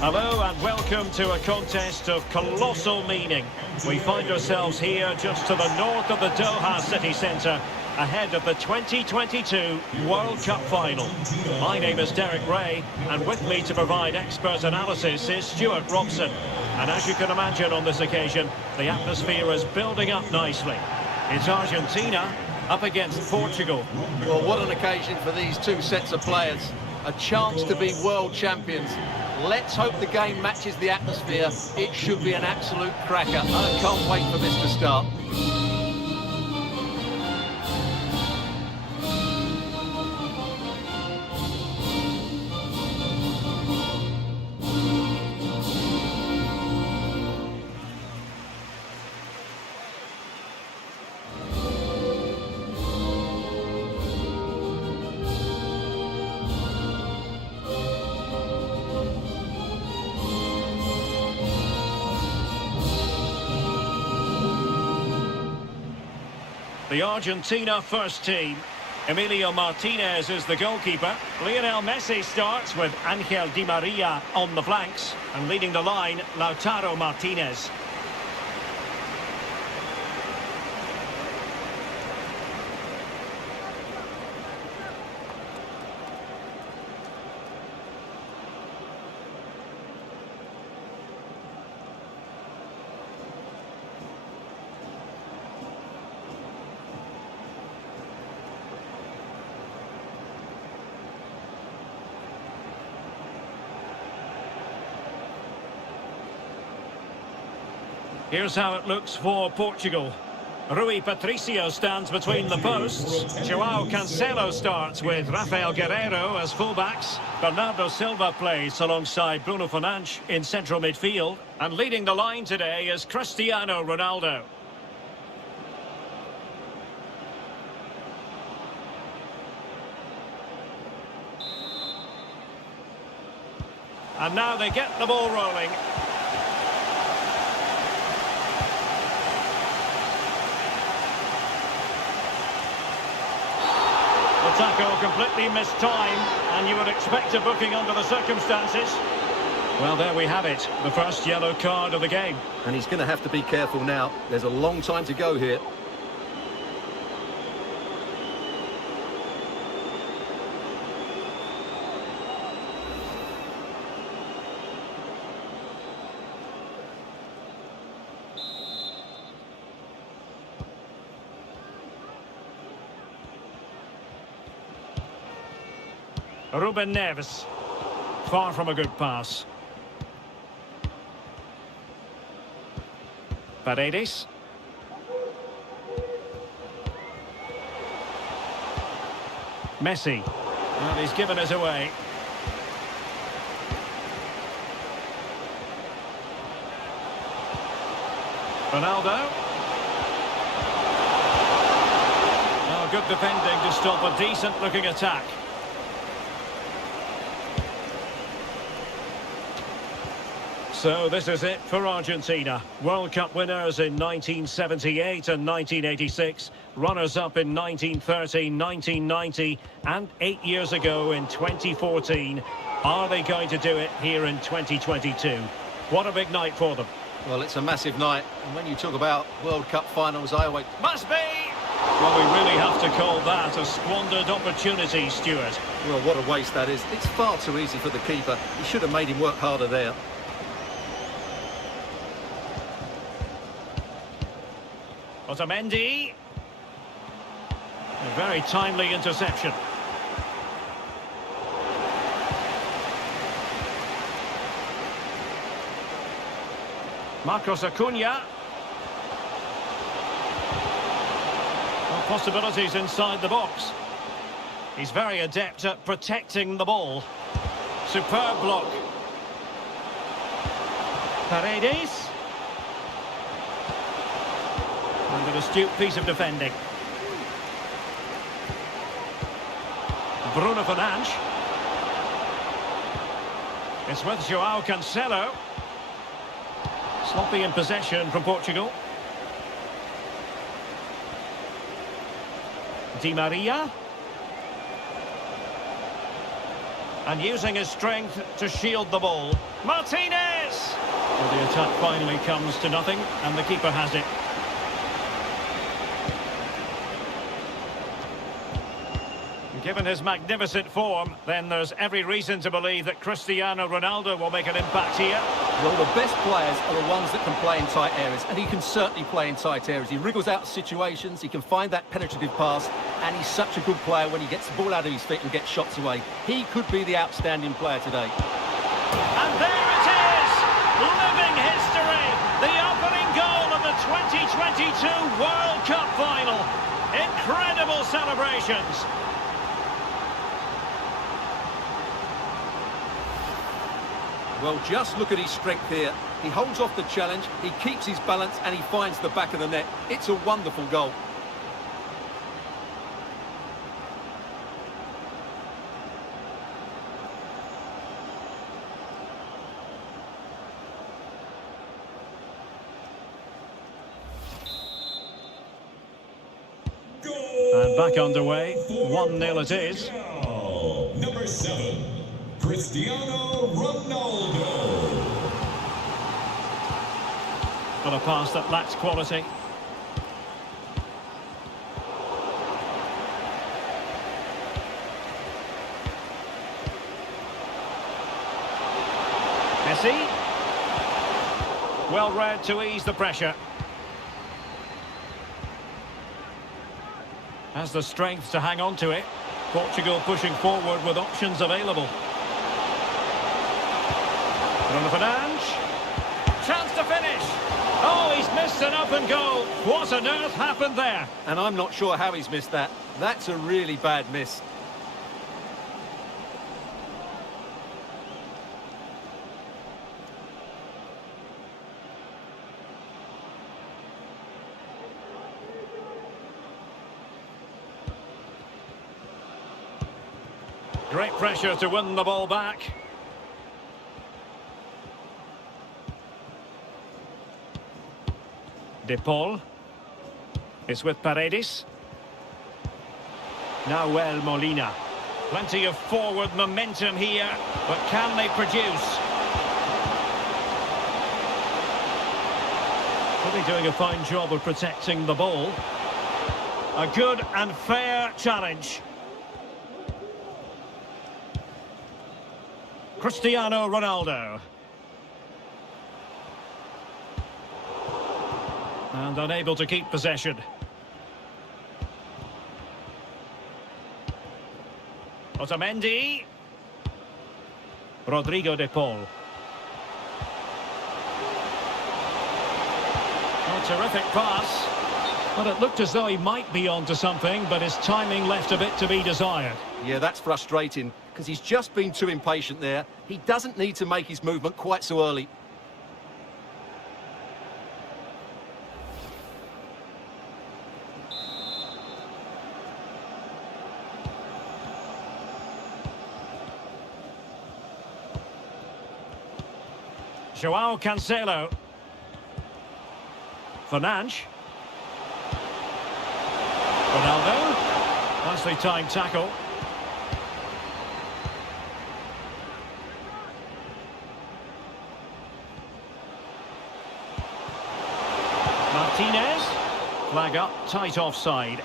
Hello and welcome to a contest of colossal meaning. We find ourselves here just to the north of the Doha city centre, ahead of the 2022 World Cup final. My name is Derek Ray, and with me to provide expert analysis is Stuart Robson. And as you can imagine on this occasion, the atmosphere is building up nicely. It's Argentina up against Portugal. Well, what an occasion for these two sets of players. A chance to be world champions. Let's hope the game matches the atmosphere. It should be an absolute cracker. I can't wait for this to start. The Argentina first team. Emilio Martinez is the goalkeeper. Lionel Messi starts with Angel Di Maria on the flanks. And leading the line, Lautaro Martinez. Here's how it looks for Portugal. Rui Patricio stands between the posts. João Cancelo starts with Rafael Guerreiro as fullbacks. Bernardo Silva plays alongside Bruno Fernandes in central midfield. And leading the line today is Cristiano Ronaldo. And now they get the ball rolling. Tackle completely missed time, and you would expect a booking under the circumstances. Well, there we have it, the first yellow card of the game. And he's going to have to be careful now. There's a long time to go here. Ruben Neves. Far from a good pass. Paredes. Messi. Well, he's given us away. Ronaldo. Oh, good defending to stop a decent-looking attack. So this is it for Argentina. World Cup winners in 1978 and 1986, runners-up in 1930, 1990 and 8 years ago in 2014. Are they going to do it here in 2022? What a big night for them. Well, it's a massive night. And when you talk about World Cup finals, I always... Must be! Well, we really have to call that a squandered opportunity, Stuart. Well, what a waste that is. It's far too easy for the keeper. He should have made him work harder there. Otamendi. A very timely interception. Marcos Acuna. Well, possibilities inside the box. He's very adept at protecting the ball. Superb block. Paredes. And an astute piece of defending. Bruno Fernandes. It's with João Cancelo. Sloppy in possession from Portugal. Di Maria. And using his strength to shield the ball. Martinez! Well, the attack finally comes to nothing, and the keeper has it. Given his magnificent form, then there's every reason to believe that Cristiano Ronaldo will make an impact here. Well, the best players are the ones that can play in tight areas, and he can certainly play in tight areas. He wriggles out of situations, he can find that penetrative pass, and he's such a good player when he gets the ball out of his feet and gets shots away. He could be the outstanding player today. And there it is! Living history! The opening goal of the 2022 World Cup final. Incredible celebrations. Well, just look at his strength here. He holds off the challenge, he keeps his balance, and he finds the back of the net. It's a wonderful goal. And back underway, 1-0 it is. Number 7, Cristiano Ronaldo. Got a pass that lacks quality. Messi. Well read to ease the pressure. Has the strength to hang on to it. Portugal pushing forward with options available. Bruno Fernandes. Chance to finish. Oh, he's missed an open goal. What on earth happened there? And I'm not sure how he's missed that. That's a really bad miss. Great pressure to win the ball back. De Paul. It's with Paredes. Nahuel Molina. Plenty of forward momentum here, but can they produce? Really doing a fine job of protecting the ball. A good and fair challenge. Cristiano Ronaldo. And unable to keep possession. Otamendi. Rodrigo de Paul. Oh, terrific pass. Well, it looked as though he might be onto something, but his timing left a bit to be desired. Yeah, that's frustrating, because he's just been too impatient there. He doesn't need to make his movement quite so early. João Cancelo. Fernandes. Ronaldo. Nicely timed tackle. Martinez. Flag up, tight offside.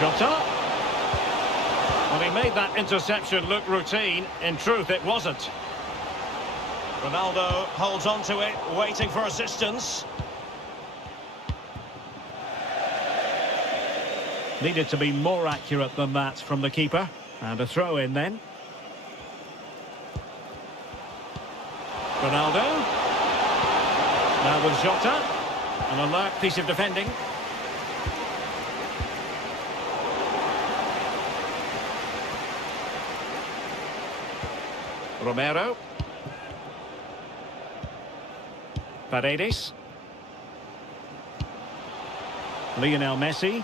Jota. Well, he made that interception look routine. In truth, it wasn't. Ronaldo holds on to it, waiting for assistance. Needed to be more accurate than that from the keeper. And a throw in then. Ronaldo. Now with Jota. An alert piece of defending. Romero. Paredes. Lionel Messi.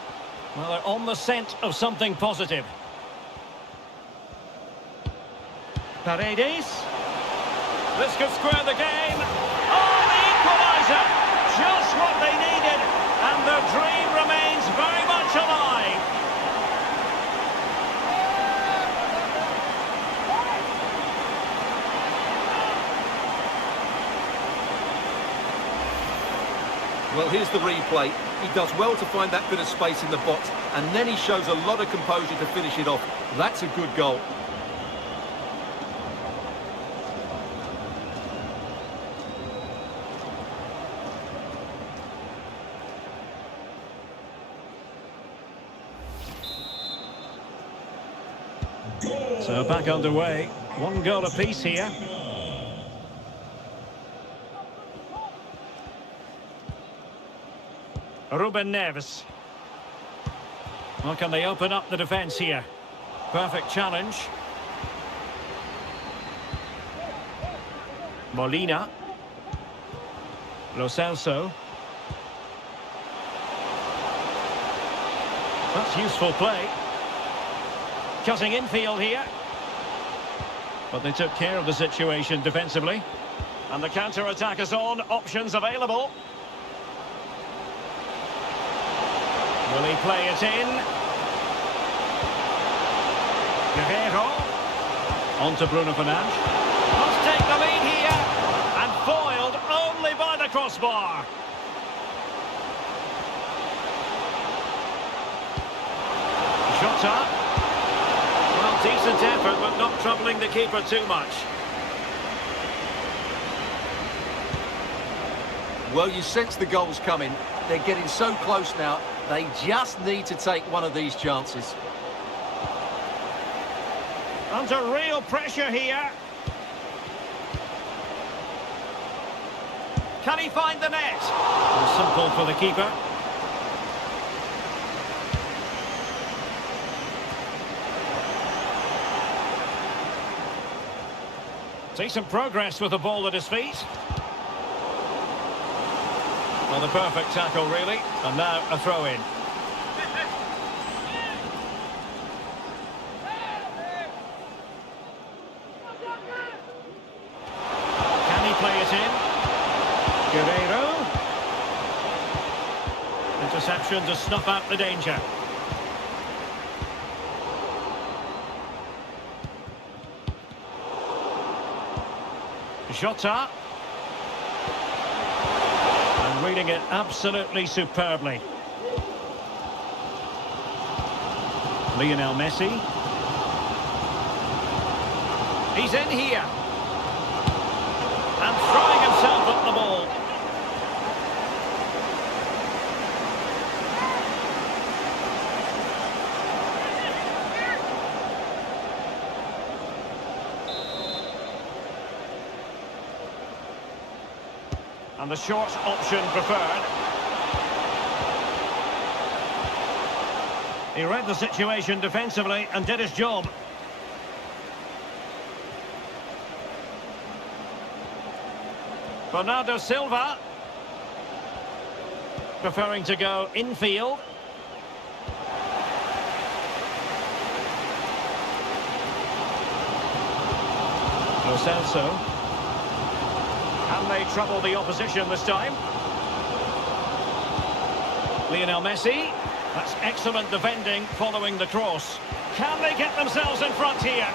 Well, they're on the scent of something positive. Paredes. This could square the game. Oh, the equaliser! Just what they needed, and their dream remains very much alive. Well, here's the replay. He does well to find that bit of space in the box, and then he shows a lot of composure to finish it off. That's a good goal. So back underway. One goal apiece here. Ruben Neves. Well, can they open up the defence here? Perfect challenge. Molina. Lo Celso. That's useful play. Cutting infield here. But they took care of the situation defensively. And the counter-attack is on. Options available. Will he play it in? Guerrero. On to Bruno Fernandes. Must take the lead here. And foiled only by the crossbar. Jota. Well, decent effort, but not troubling the keeper too much. Well, you sense the goals coming. They're getting so close now. They just need to take one of these chances. Under real pressure here. Can he find the net? Simple for the keeper. Decent progress with the ball at his feet. Well, the perfect tackle, really. And now a throw-in. Can he play it in? Guerrero. Interception to snuff out the danger. Jota. And reading it absolutely superbly. Lionel Messi. He's in here. And throwing himself at the ball. And the short option preferred. He read the situation defensively and did his job. Bernardo Silva. Preferring to go infield. Lo Celso. Can they trouble the opposition this time? Lionel Messi. That's excellent defending following the cross. Can they get themselves in front here?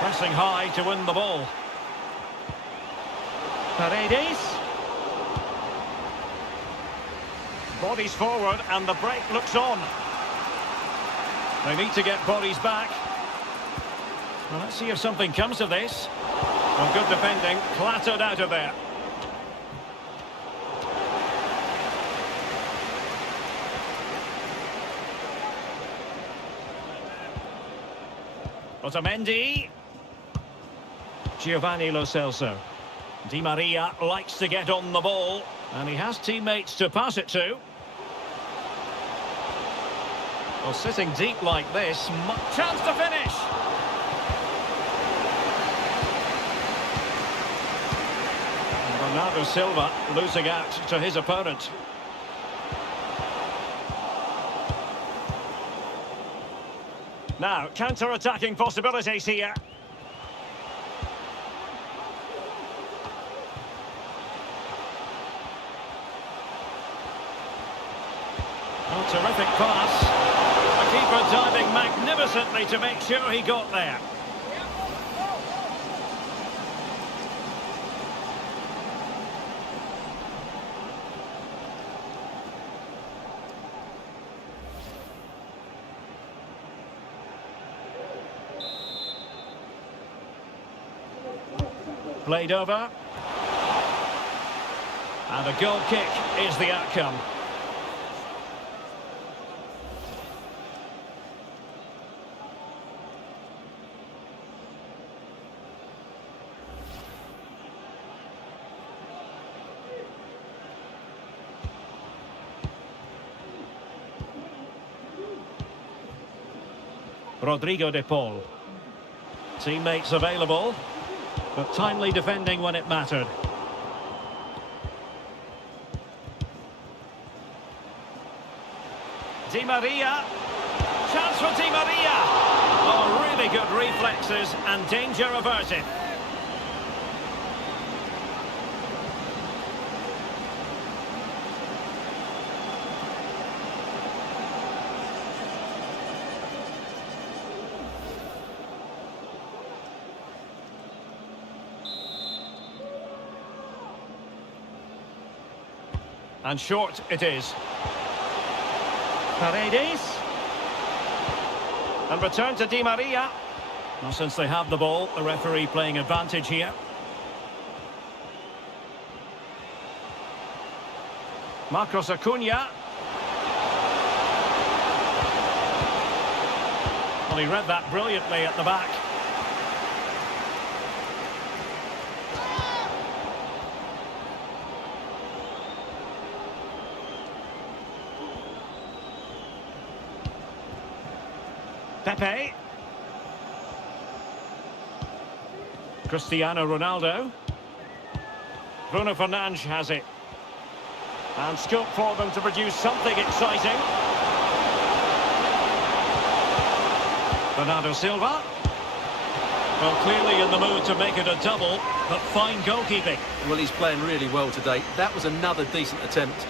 Pressing high to win the ball. Paredes. Bodies forward and the break looks on. They need to get bodies back. Well, let's see if something comes of this. Well, good defending, clattered out of there. Otamendi. Giovanni Lo Celso. Di Maria likes to get on the ball, and he has teammates to pass it to. Well, sitting deep like this, chance to finish. Bernardo Silva losing out to his opponent. Now, counter-attacking possibilities here. Oh, terrific pass. The keeper diving magnificently to make sure he got there. Played over. And a goal kick is the outcome. Rodrigo de Paul. Teammates available, but timely defending when it mattered. Di Maria. Chance for Di Maria. Oh, really good reflexes and danger averted. And short it is. Paredes. And return to Di Maria. Now, since they have the ball, the referee playing advantage here. Marcos Acuna. Well, he read that brilliantly at the back. Pepe. Cristiano Ronaldo. Bruno Fernandes has it. And scope for them to produce something exciting. Bernardo Silva. Well, clearly in the mood to make it a double, but fine goalkeeping. Well, he's playing really well today. That was another decent attempt.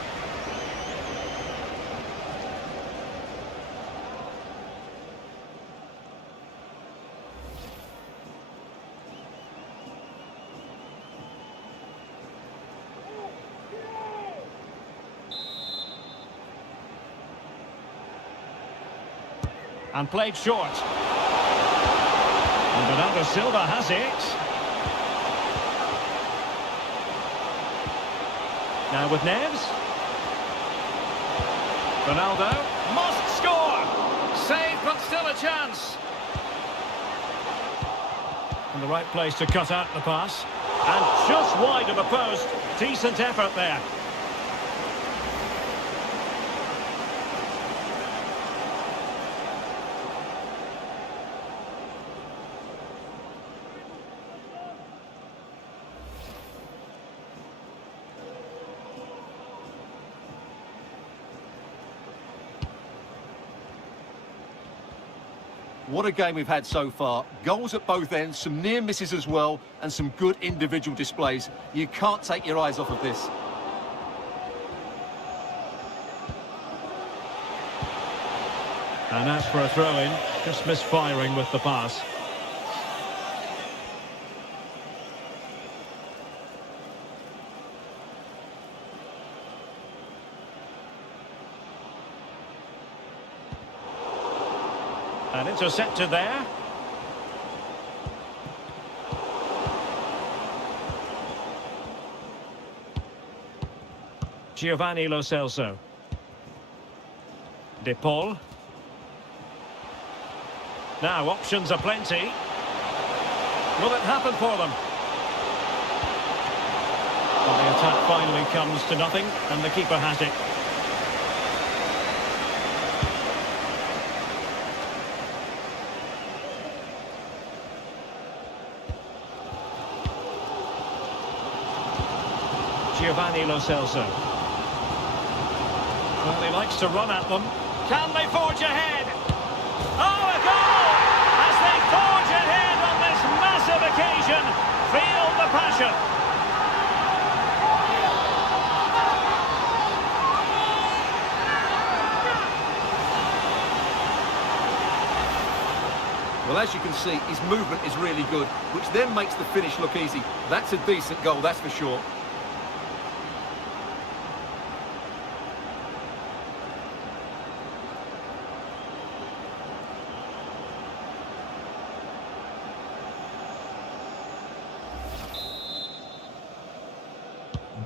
And played short. And Bernardo Silva has it. Now with Neves. Ronaldo must score. Save, but still a chance. And the right place to cut out the pass. And just wide of the post. Decent effort there. What a game we've had so far. Goals at both ends, some near misses as well, and some good individual displays. You can't take your eyes off of this. And as for a throw-in, just misfiring with the pass. And intercepted there. Giovanni Lo Celso. De Paul. Now options are plenty. Will it happen for them? Well, the attack finally comes to nothing, and the keeper has it. Giovanni Lo Celso. Well, he likes to run at them. Can they forge ahead? Oh, a goal! As they forge ahead on this massive occasion. Feel the passion. Well, as you can see, his movement is really good, which then makes the finish look easy. That's a decent goal, that's for sure.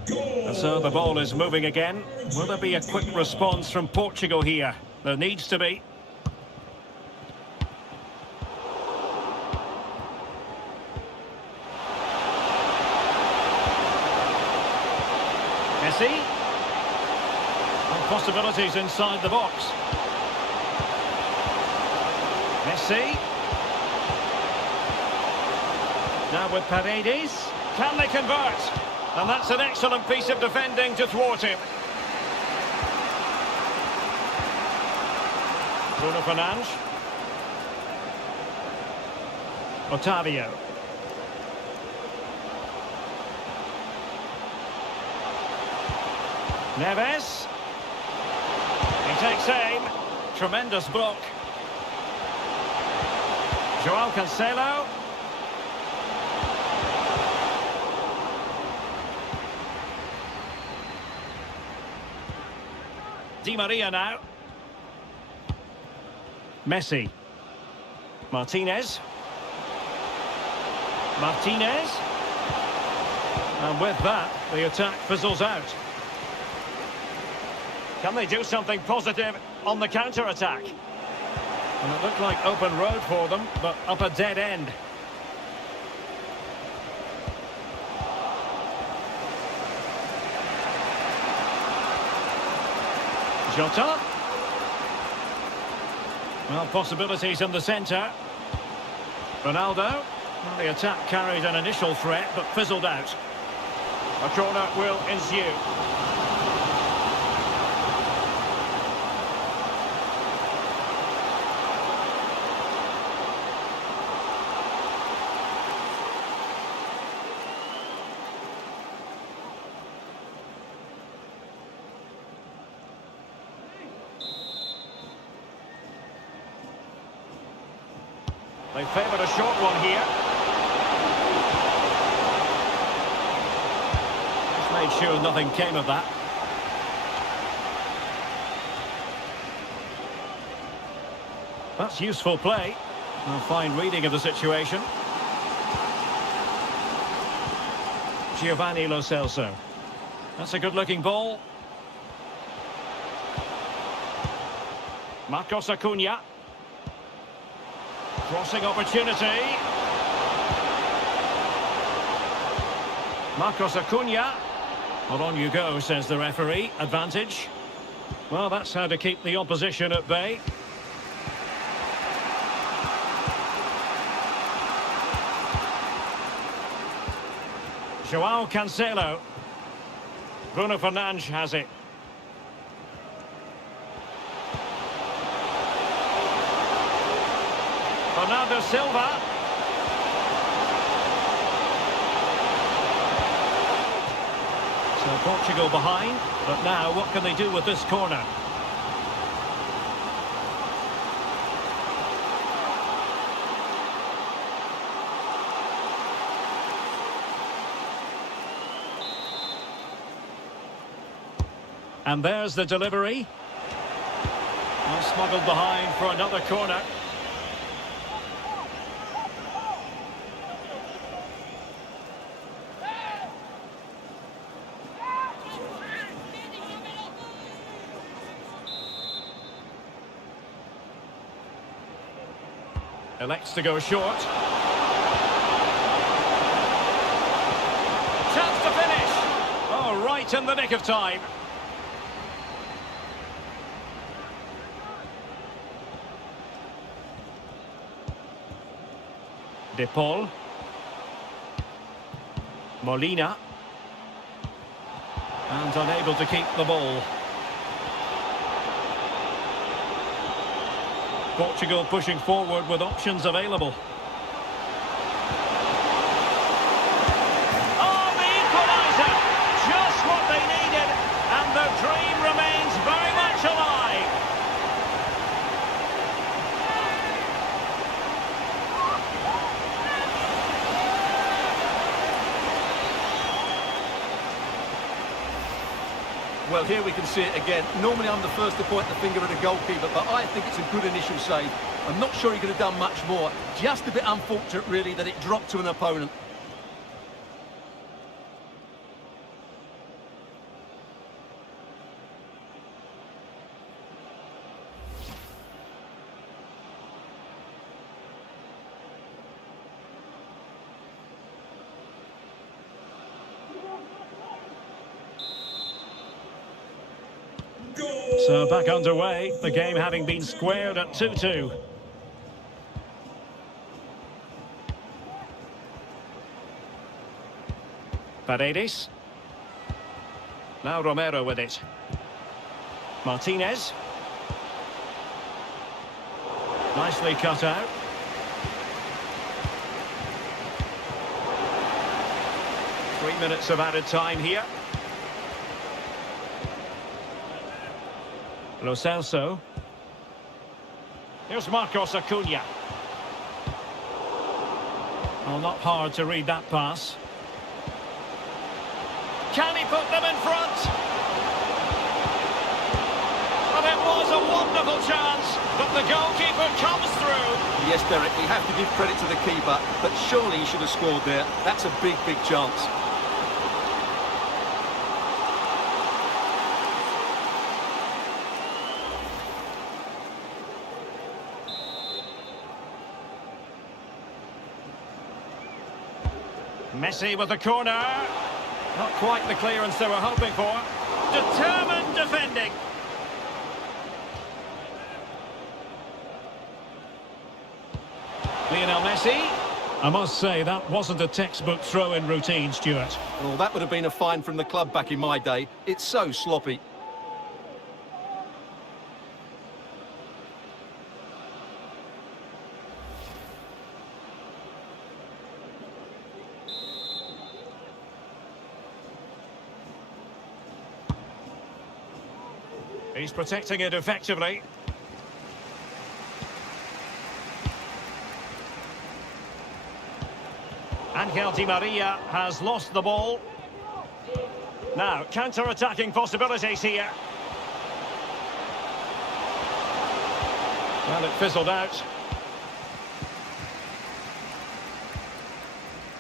And so the ball is moving again. Will there be a quick response from Portugal here? There needs to be. Messi. And possibilities inside the box. Messi. Now with Paredes. Can they convert? And that's an excellent piece of defending to thwart him. Bruno Fernandes. Otavio. Neves. He takes aim. Tremendous block. Joao Cancelo. Di Maria now. Messi. Martinez. Martinez. And with that, the attack fizzles out. Can they do something positive on the counter-attack? And it looked like open road for them, but up a dead end. Jota. Well, possibilities in the centre. Ronaldo. Well, the attack carried an initial threat, but fizzled out. A corner will ensue. They favoured a short one here. Just made sure nothing came of that. That's useful play. A fine reading of the situation. Giovanni Lo Celso. That's a good-looking ball. Marcos Acuna. Crossing opportunity. Marcos Acuna. Well, on you go, says the referee. Advantage. Well, that's how to keep the opposition at bay. Joao Cancelo. Bruno Fernandes has it. Bernardo Silva. So Portugal behind, but now what can they do with this corner? And there's the delivery. Well, smuggled behind for another corner. Elects to go short. Chance to finish. Oh, right in the nick of time. De Paul. Molina. And unable to keep the ball. Portugal pushing forward with options available. Oh, the equaliser! Just what they needed, and their dream remains very much alive. Well, here we can see it again. Normally I'm the first to point the finger at a goalkeeper, but I think it's a good initial save. I'm not sure he could have done much more. Just a bit unfortunate, really, that it dropped to an opponent. So back underway, the game having been squared at 2-2. Paredes. Now Romero with it. Martinez. Nicely cut out. Three minutes of added time here. Lo Celso. Here's Marcos Acuna. Well, not hard to read that pass. Can he put them in front? But it was a wonderful chance, but the goalkeeper comes through. Yes, Derek, we have to give credit to the keeper, but surely he should have scored there. That's a big, big chance. Messi with the corner. Not quite the clearance they were hoping for. Determined defending. Lionel Messi. I must say, that wasn't a textbook throw-in routine, Stuart. Well, that would have been a fine from the club back in my day. It's so sloppy. He's protecting it effectively. Angel Di Maria has lost the ball. Now, counter-attacking possibilities here. Well, it fizzled out.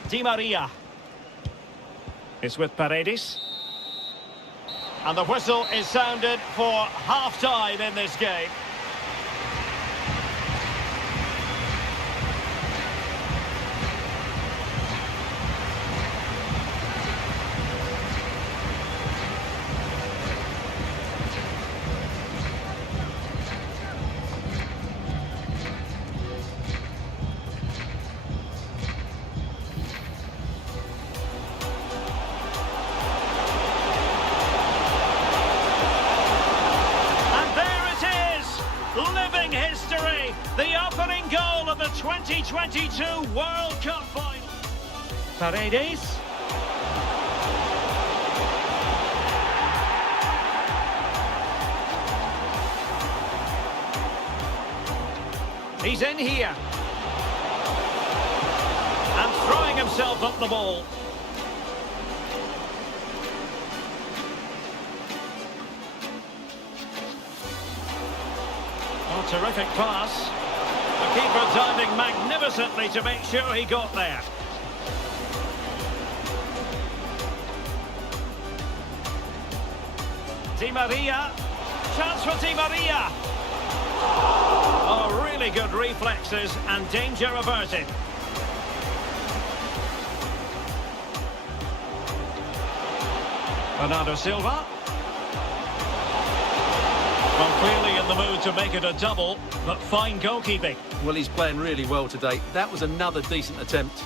Di Maria. It's with Paredes. And the whistle is sounded for half-time in this game. Living history, the opening goal of the 2022 World Cup final. Paredes. He's in here. And throwing himself up the ball. Terrific pass. The keeper diving magnificently to make sure he got there. Di Maria. Chance for Di Maria. Oh, really good reflexes and danger averted. Bernardo Silva. Well, clearly in the mood to make it a double, but fine goalkeeping. Well, he's playing really well today. That was another decent attempt.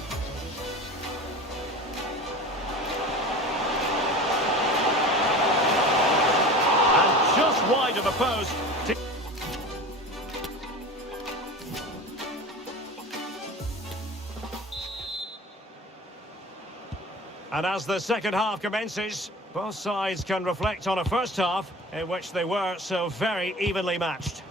of the post. And as the second half commences, both sides can reflect on a first half in which they were so very evenly matched.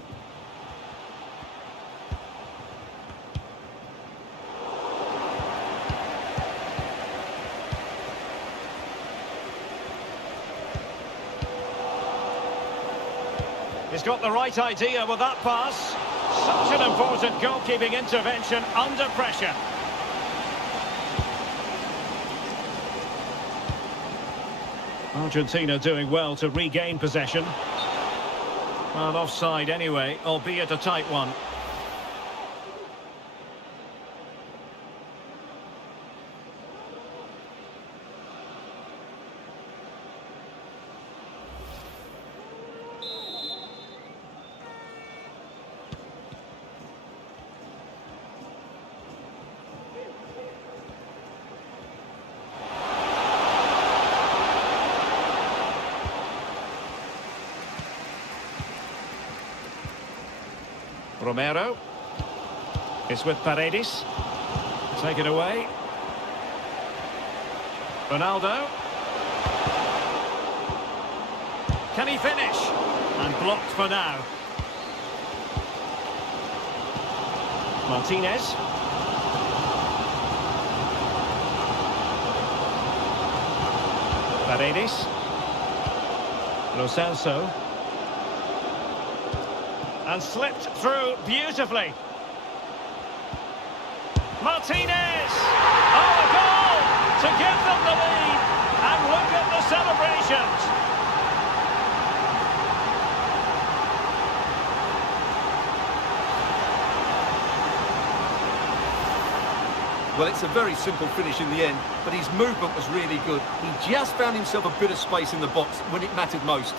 He's got the right idea with that pass. Such an important goalkeeping intervention under pressure. Argentina doing well to regain possession. Well, offside anyway, albeit a tight one. Romero. It's with Paredes. Take it away. Ronaldo. Can he finish? And blocked for now. Martinez. Paredes. Lo Celso. And slipped through beautifully. Martinez! Oh, a goal to give them the lead. And look at the celebrations. Well, it's a very simple finish in the end, but his movement was really good. He just found himself a bit of space in the box when it mattered most.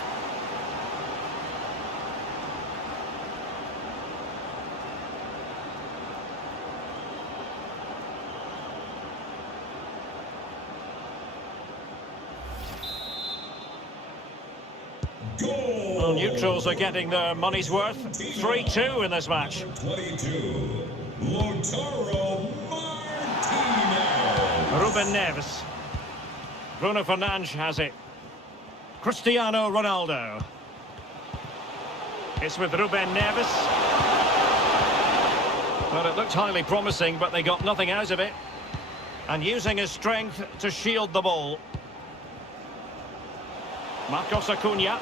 Well, neutrals are getting their money's worth. 3-2 in this match. 22, Lautaro Martinez. Ruben Neves. Bruno Fernandes has it. Cristiano Ronaldo. It's with Ruben Neves. Well, it looked highly promising, but they got nothing out of it. And using his strength to shield the ball. Marcos Acuna.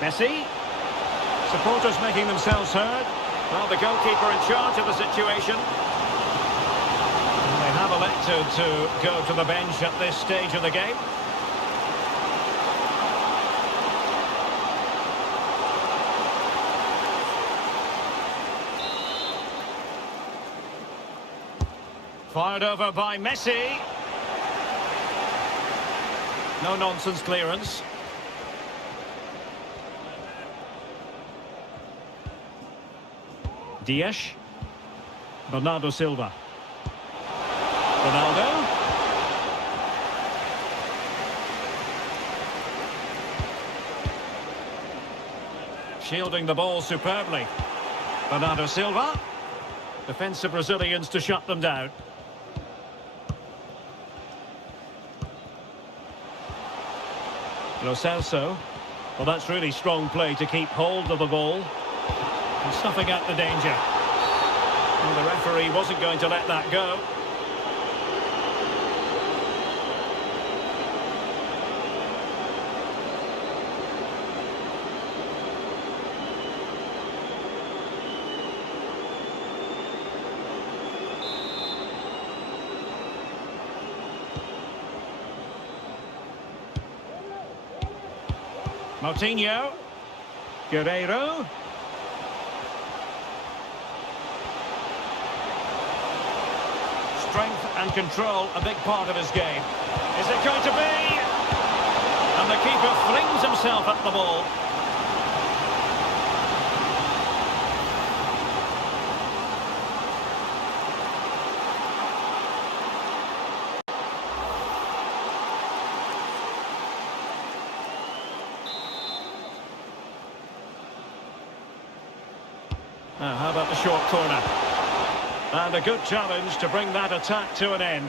Messi. Supporters making themselves heard. Well, the goalkeeper in charge of the situation. And they have elected to go to the bench at this stage of the game. Fired over by Messi. No nonsense clearance. Dias. Bernardo Silva. Ronaldo. Shielding the ball superbly. Bernardo Silva. Defensive Brazilians to shut them down. Lo Celso. Well, that's really strong play to keep hold of the ball. And snuffing out the danger. And the referee wasn't going to let that go. Moutinho. Guerreiro. Strength and control, a big part of his game. Is it going to be? And the keeper flings himself at the ball. Now, how about the short corner? And a good challenge to bring that attack to an end.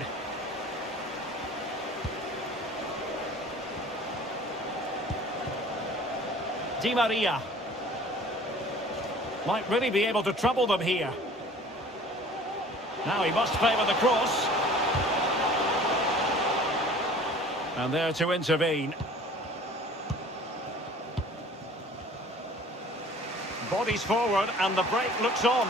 Di Maria. Might really be able to trouble them here. Now he must favour the cross. And there to intervene. Bodies forward and the break looks on.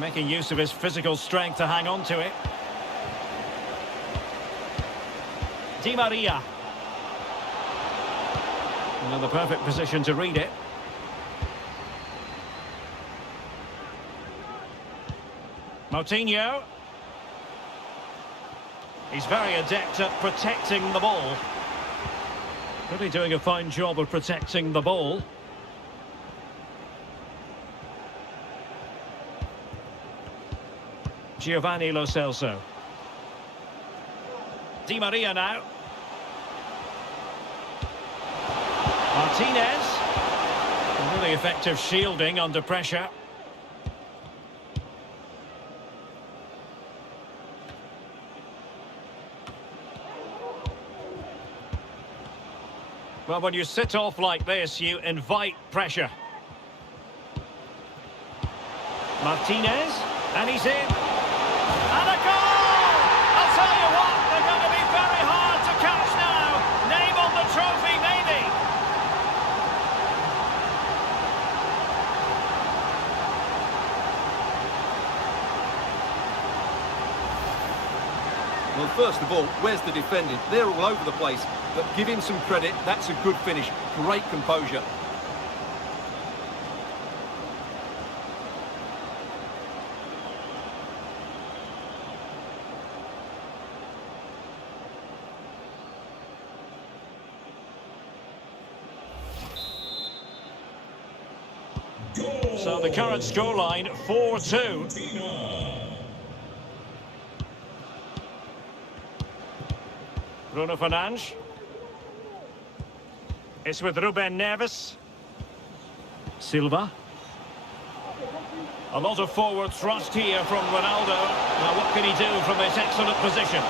Making use of his physical strength to hang on to it. Di Maria. And in the perfect position to read it. Moutinho. He's very adept at protecting the ball. Really doing a fine job of protecting the ball. Giovanni Lo Celso. Di Maria now. Martinez. Really effective shielding under pressure. Well, when you sit off like this, you invite pressure. Martinez, and he's in. And a goal! I'll tell you what, they're going to be very hard to catch now. Name on the trophy, maybe. Well, first of all, where's the defending? They're all over the place. But give him some credit, that's a good finish. Great composure. So the current scoreline, 4-2. Bruno Fernandes. It's with Ruben Neves. Silva. A lot of forward thrust here from Ronaldo. Now what can he do from this excellent position?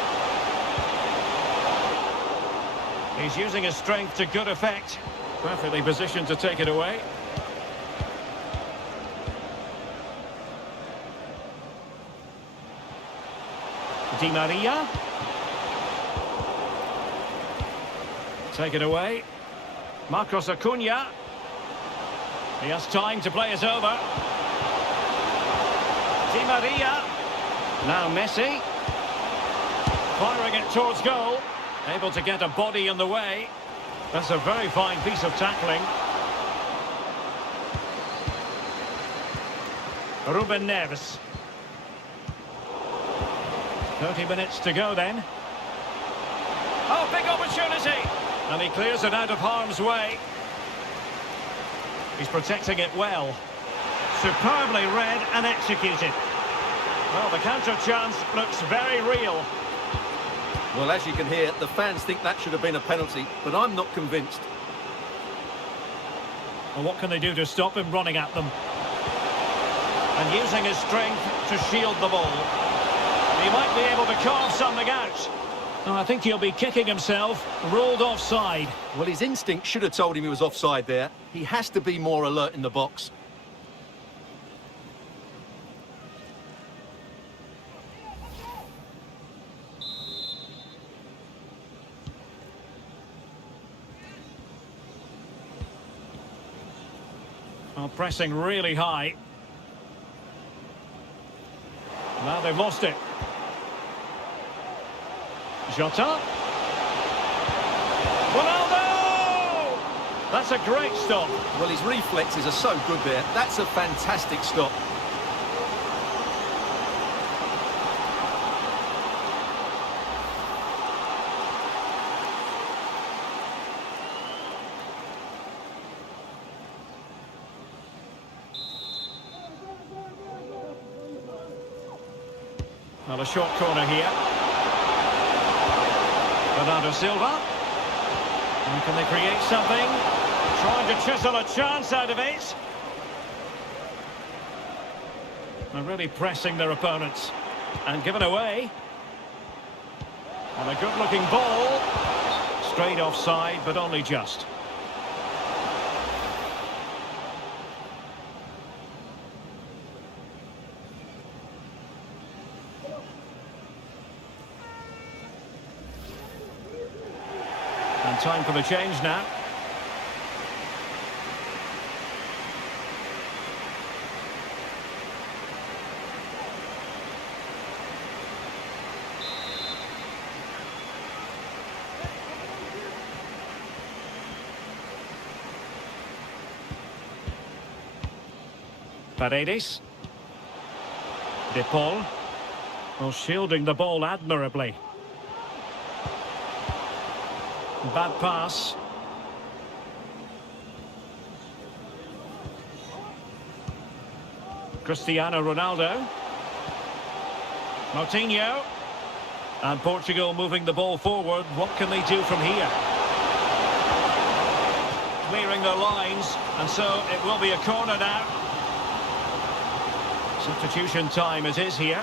He's using his strength to good effect. Perfectly positioned to take it away. Di Maria. Take it away. Marcos Acuna. He has time to play it over. Di Maria. Now Messi. Firing it towards goal. Able to get a body in the way. That's a very fine piece of tackling. Ruben Neves. 30 minutes to go then. Oh, big opportunity! And he clears it out of harm's way. He's protecting it well. Superbly read and executed. Well, the counter chance looks very real. Well, as you can hear, the fans think that should have been a penalty, but I'm not convinced. Well, what can they do to stop him running at them? And using his strength to shield the ball. He might be able to carve something out. Oh, I think he'll be kicking himself. Ruled offside. Well, his instinct should have told him he was offside there. He has to be more alert in the box. Well, pressing really high. Now they've lost it. Jota. Ronaldo! That's a great stop. Well, his reflexes are so good there. That's a fantastic stop. Well, a short corner here. Bernardo Silva. And can they create something? Trying to chisel a chance out of it. They're really pressing their opponents. And given away. And a good-looking ball. Straight offside, but only just. And time for the change now. Paredes. De Paul. Well, shielding the ball admirably. Bad pass. Cristiano Ronaldo. Moutinho. And Portugal moving the ball forward. What can they do from here? Clearing their lines. And so it will be a corner now. Substitution time it is here.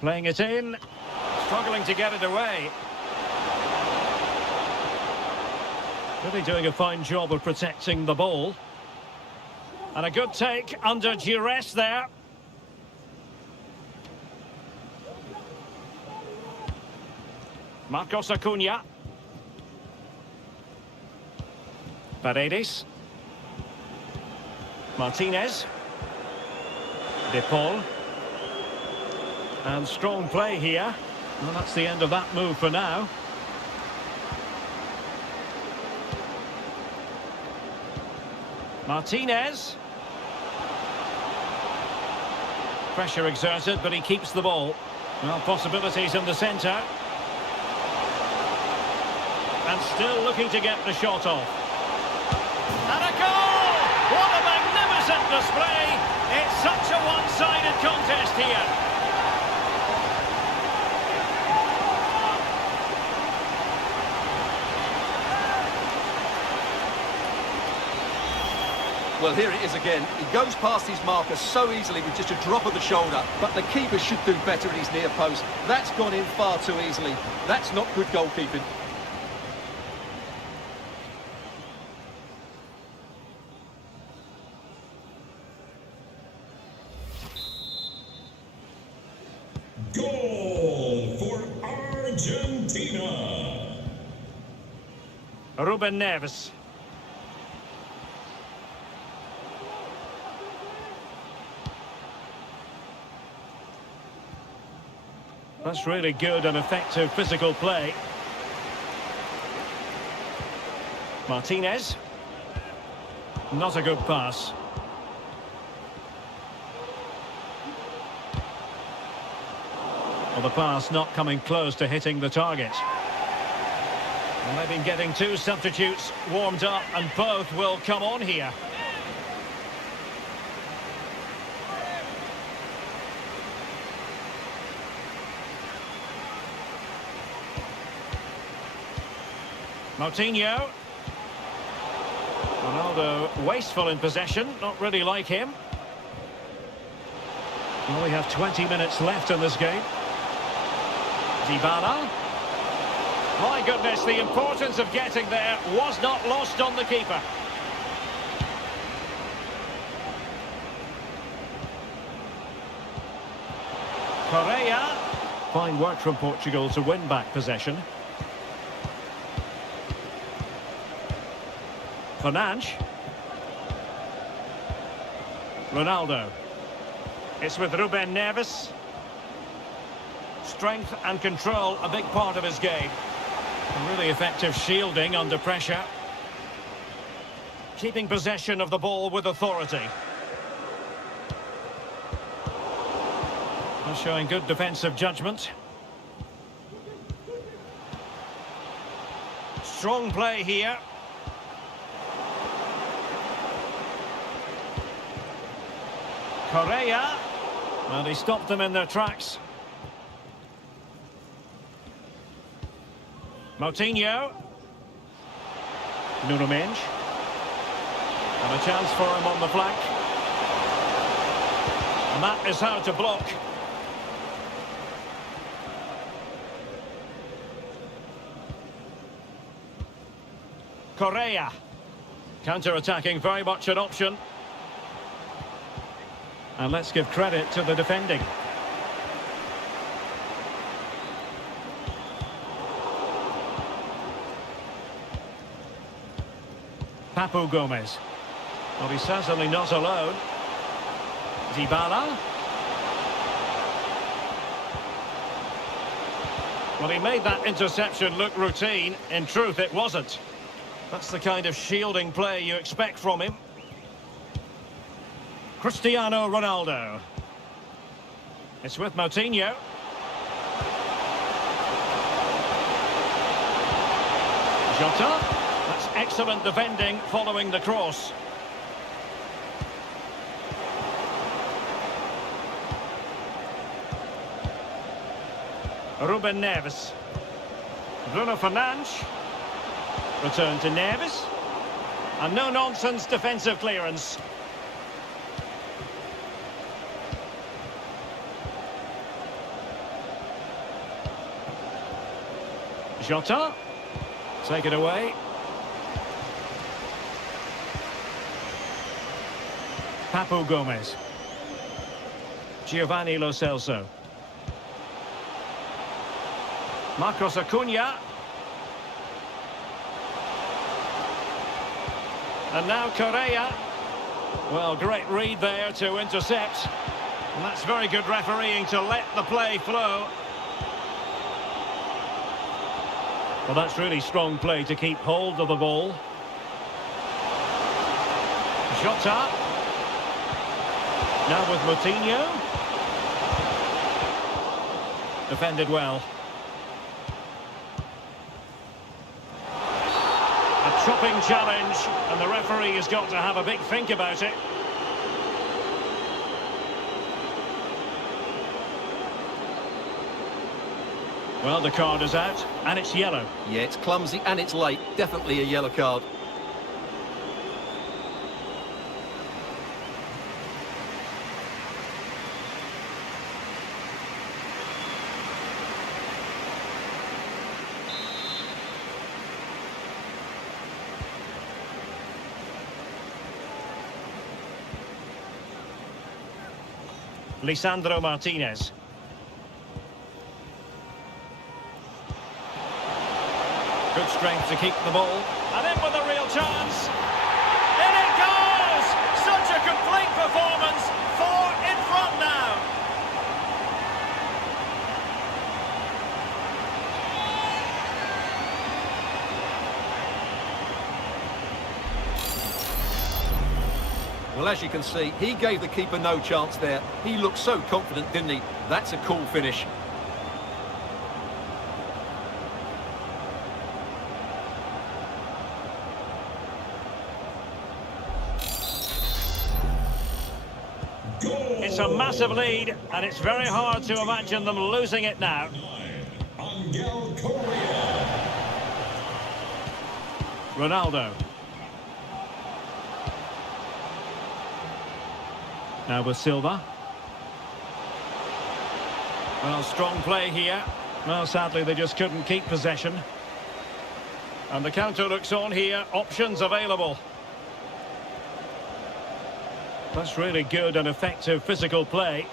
Playing it in, struggling to get it away. Really doing a fine job of protecting the ball. And a good take under duress there. Marcos Acuna. Paredes. Martinez. De Paul. And strong play here. Well, that's the end of that move for now. Martinez. Pressure exerted, but he keeps the ball. Well, possibilities in the centre. And still looking to get the shot off. And a goal! What a magnificent display! It's such a one-sided contest here. Well, here it is again. He goes past his marker so easily with just a drop of the shoulder, but the keeper should do better at his near post. That's gone in far too easily. That's not good goalkeeping. Goal for Argentina. Ruben Neves. That's really good and effective physical play. Martinez. Not a good pass. Well, the pass not coming close to hitting the target. And they've been getting two substitutes warmed up, and both will come on here. Moutinho. Ronaldo wasteful in possession, not really like him. We only have 20 minutes left in this game. Dybala. My goodness, the importance of getting there was not lost on the keeper. Correa. Fine work from Portugal to win back possession. Fernandes. Ronaldo. It's with Ruben Neves. Strength and control, a big part of his game. And really effective shielding under pressure. Keeping possession of the ball with authority. And showing good defensive judgment. Strong play here. Correa. And he stopped them in their tracks. Moutinho. Nuno Mendes. And a chance for him on the flank. And that is how to block. Correa. Counter-attacking, very much an option. And let's give credit to the defending. Papu Gomez. Well, he's certainly not alone. Dybala. Well, he made that interception look routine. In truth, it wasn't. That's the kind of shielding play you expect from him. Cristiano Ronaldo. It's with Moutinho. Jota. That's excellent defending following the cross. Ruben Neves. Bruno Fernandes. Return to Neves. And no-nonsense defensive clearance. Jota. Take it away. Papu Gomez. Giovanni Lo Celso. Marcos Acuna. And now Correa. Well, great read there to intercept. And that's very good refereeing to let the play flow. Well, that's really strong play to keep hold of the ball. Jota. Now with Moutinho. Defended well. A chopping challenge, and the referee has got to have a big think about it. Well, the card is out, and it's yellow. Yeah, it's clumsy and it's late. Definitely a yellow card. Lisandro Martinez. Good strength to keep the ball. And in with a real chance. In it goes! Such a complete performance. 4 in front now. Well, as you can see, he gave the keeper no chance there. He looked so confident, didn't he? That's a cool finish. It's a massive lead, and it's very hard to imagine them losing it now. Angel Correa. Ronaldo. Now with Silva. Well, strong play here. Well, sadly, they just couldn't keep possession. And the counter looks on here. Options available. That's really good and effective physical play.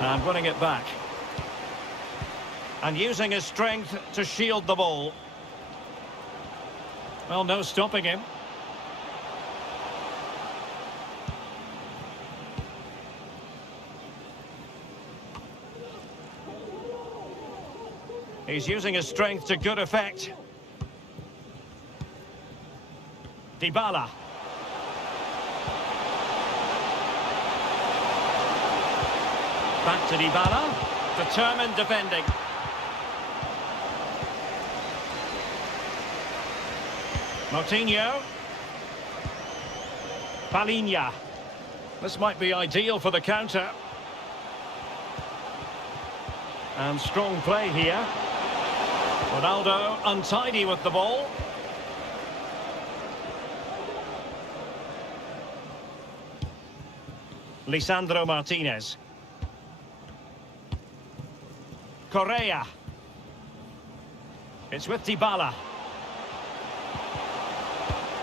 And winning it back. And using his strength to shield the ball. Well, no stopping him. He's using his strength to good effect. Dybala. Back to Dybala. Determined defending. Moutinho. Palinha. This might be ideal for the counter. And strong play here. Ronaldo untidy with the ball. Lisandro Martinez. Correa. It's with Dybala.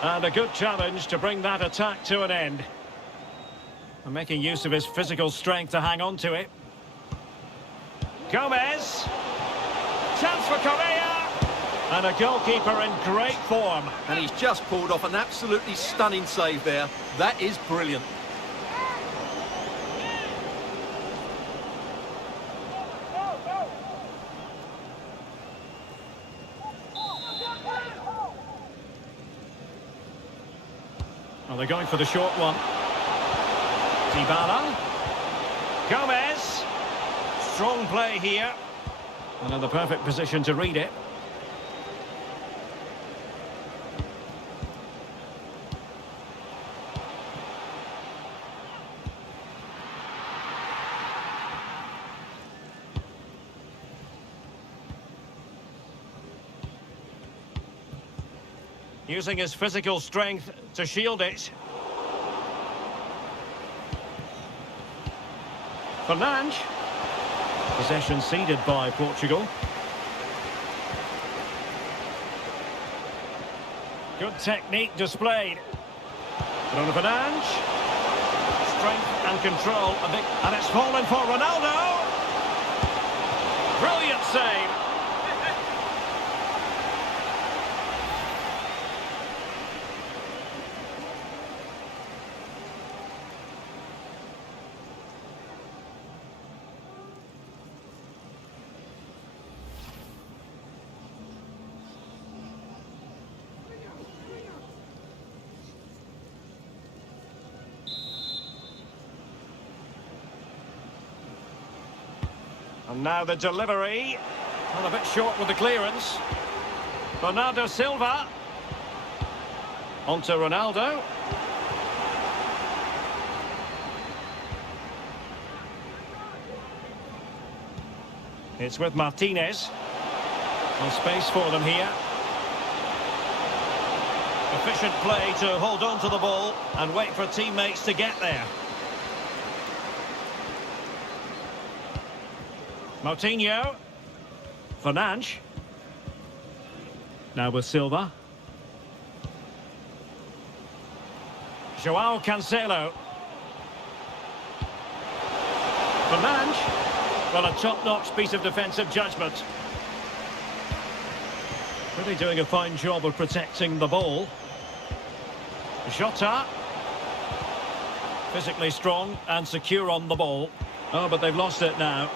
And a good challenge to bring that attack to an end. And making use of his physical strength to hang on to it. Gomez. Chance for Correa. And a goalkeeper in great form. And he's just pulled off an absolutely stunning save there. That is brilliant. Well, they're going for the short one. Dybala. Gomez. Strong play here. And in the perfect position to read it. Using his physical strength to shield it. Fernandes. Possession ceded by Portugal. Good technique displayed. Bruno Fernandes. Strength and control. And it's fallen for Ronaldo. Brilliant save. And now the delivery. Well, a bit short with the clearance. Bernardo Silva. Onto Ronaldo. It's with Martinez. No space for them here. Efficient play to hold on to the ball and wait for teammates to get there. Moutinho. Fernandes. Now with Silva. Joao Cancelo. Fernandes. Well, a top-notch piece of defensive judgment. Really doing a fine job of protecting the ball. Jota. Physically strong and secure on the ball. Oh, but they've lost it now.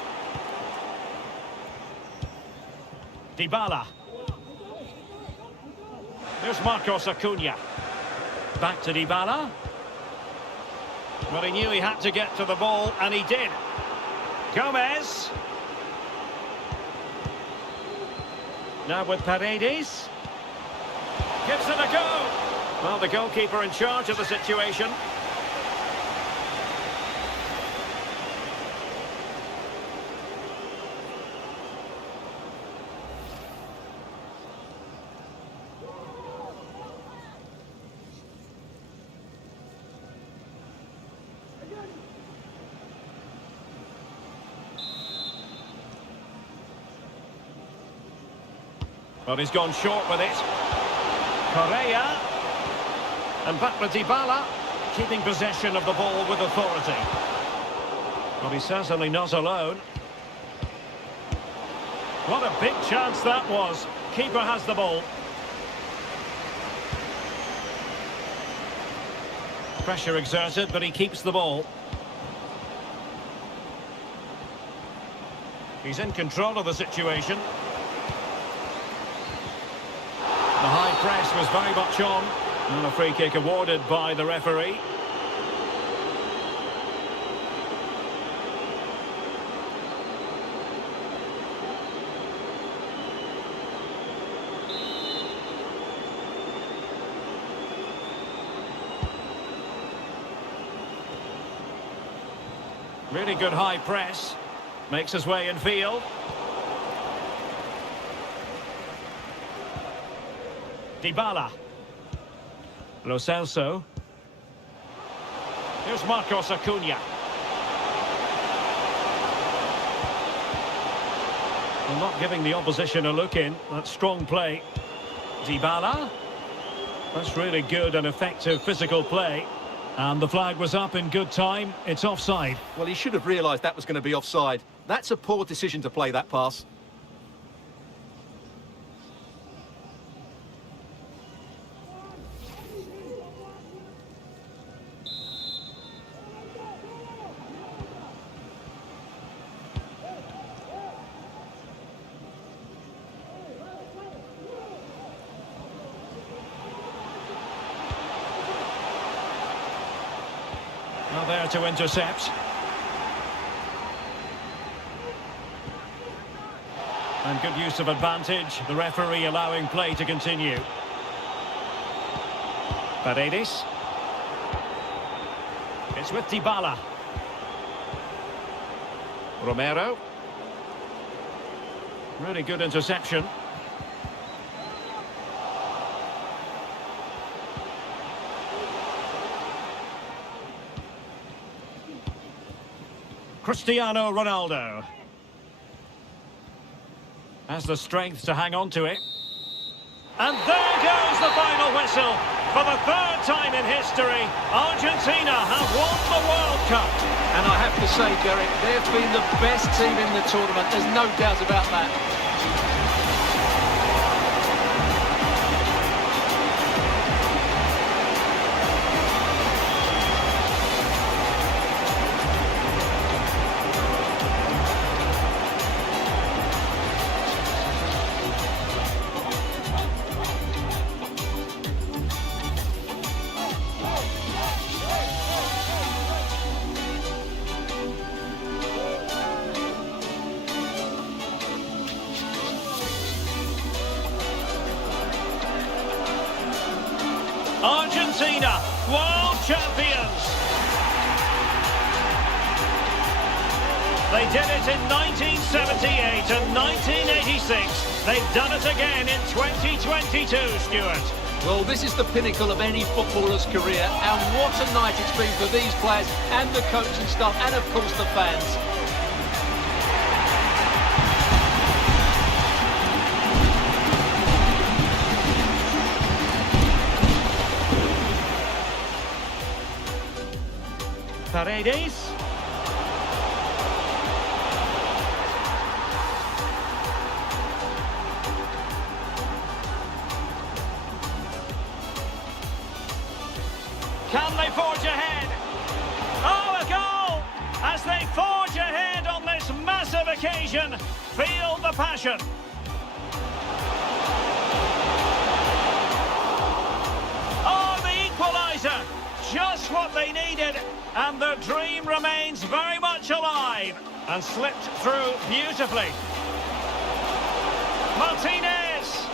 Dybala. There's Marcos Acuna. Back to Dybala. Well, he knew he had to get to the ball, and he did. Gomez. Now with Paredes. Gives it a go. Well, the goalkeeper in charge of the situation. Well, he's gone short with it. Correa. And back with Dybala. Keeping possession of the ball with authority. Well, he's certainly not alone. What a big chance that was. Keeper has the ball. Pressure exerted, but he keeps the ball. He's in control of the situation. The high press was very much on. And a free kick awarded by the referee. Really good high press. Makes his way in field. Dybala. Lo Celso. Here's Marcos Acuna. Well, not giving the opposition a look in. That's strong play. Dybala. That's really good and effective physical play. And the flag was up in good time. It's offside. Well, he should have realised that was going to be offside. That's a poor decision to play that pass. Now there to intercept. And good use of advantage. The referee allowing play to continue. Paredes. It's with Dybala. Romero. Really good interception. Cristiano Ronaldo has the strength to hang on to it. And there goes the final whistle. For the third time in history, Argentina have won the World Cup. And I have to say, Derek, they've been the best team in the tournament. There's no doubt about that. Argentina, world champions. They did it in 1978 and 1986. They've done it again in 2022, Stuart. Well, this is the pinnacle of any footballer's career, and what a night it's been for these players and the coaching staff and, of course, the fans. Paredes. Can they forge ahead? Oh, a goal! As they forge ahead on this massive occasion, feel the passion. Oh, the equaliser! Just what they needed, and their dream remains very much alive, and slipped through beautifully. Martinez!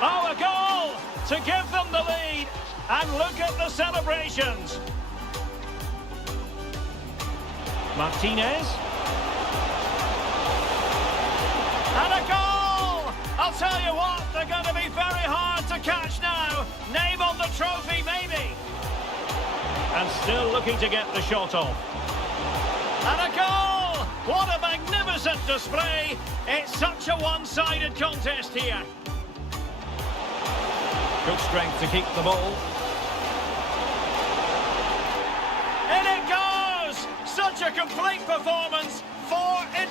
Oh, a goal to give them the lead, and look at the celebrations. Martinez. And a goal! I'll tell you what, they're going to be very hard to catch now. Name on the trophy, maybe. And still looking to get the shot off. And a goal! What a magnificent display! It's such a one-sided contest here. Good strength to keep the ball. In it goes! Such a complete performance for it.